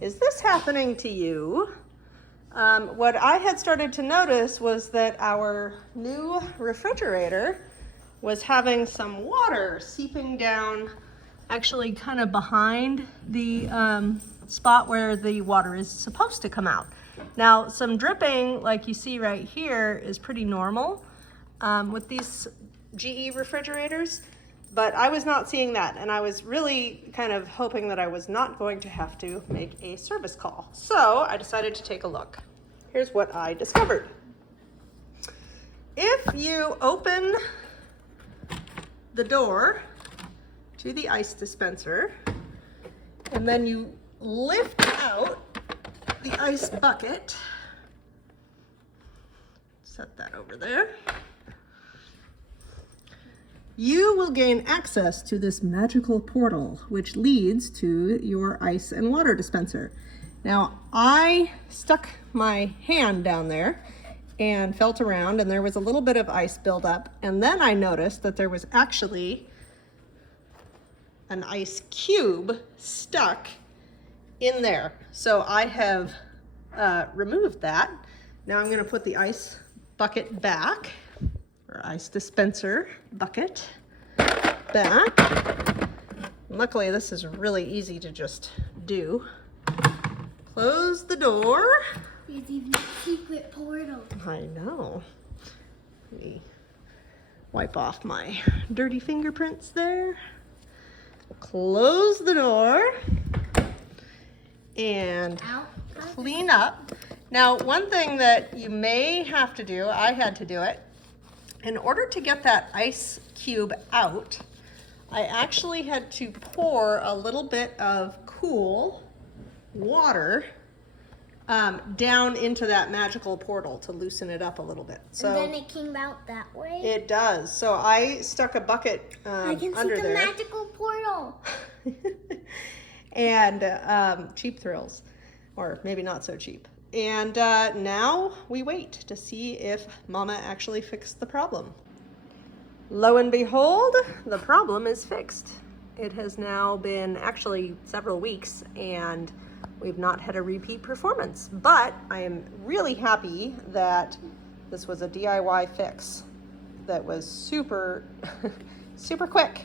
Is this happening to you? What I had started to notice was that our new refrigerator was having some water seeping down, actually kind of behind the spot where the water is supposed to come out. Now, some dripping, like you see right here, is pretty normal with these GE refrigerators, but I was not seeing that, and I was really kind of hoping that I was not going to have to make a service call. So I decided to take a look. Here's what I discovered. If you open the door to the ice dispenser, and then you lift out the ice bucket, set that over there, you will gain access to this magical portal, which leads to your ice and water dispenser. Now, I stuck my hand down there and felt around, and there was a little bit of ice buildup, and then I noticed that there was actually an ice cube stuck in there. So I have removed that. Now I'm gonna put the ice bucket back, or ice dispenser bucket back. Luckily, this is really easy to just do. Close the door. There's even a secret portal. I know. Let me wipe off my dirty fingerprints there. Close the door and clean up. Now, one thing that you may have to do, I had to do it, in order to get that ice cube out, I actually had to pour a little bit of cool water down into that magical portal to loosen it up a little bit. So and then it came out that way? It does. So I stuck a bucket I can under see the there. magical portal. And cheap thrills, or maybe not so cheap. And now we wait to see if Mama actually fixed the problem. Lo and behold, the problem is fixed. It has now been actually several weeks, and we've not had a repeat performance. But I am really happy that this was a DIY fix that was super, super quick.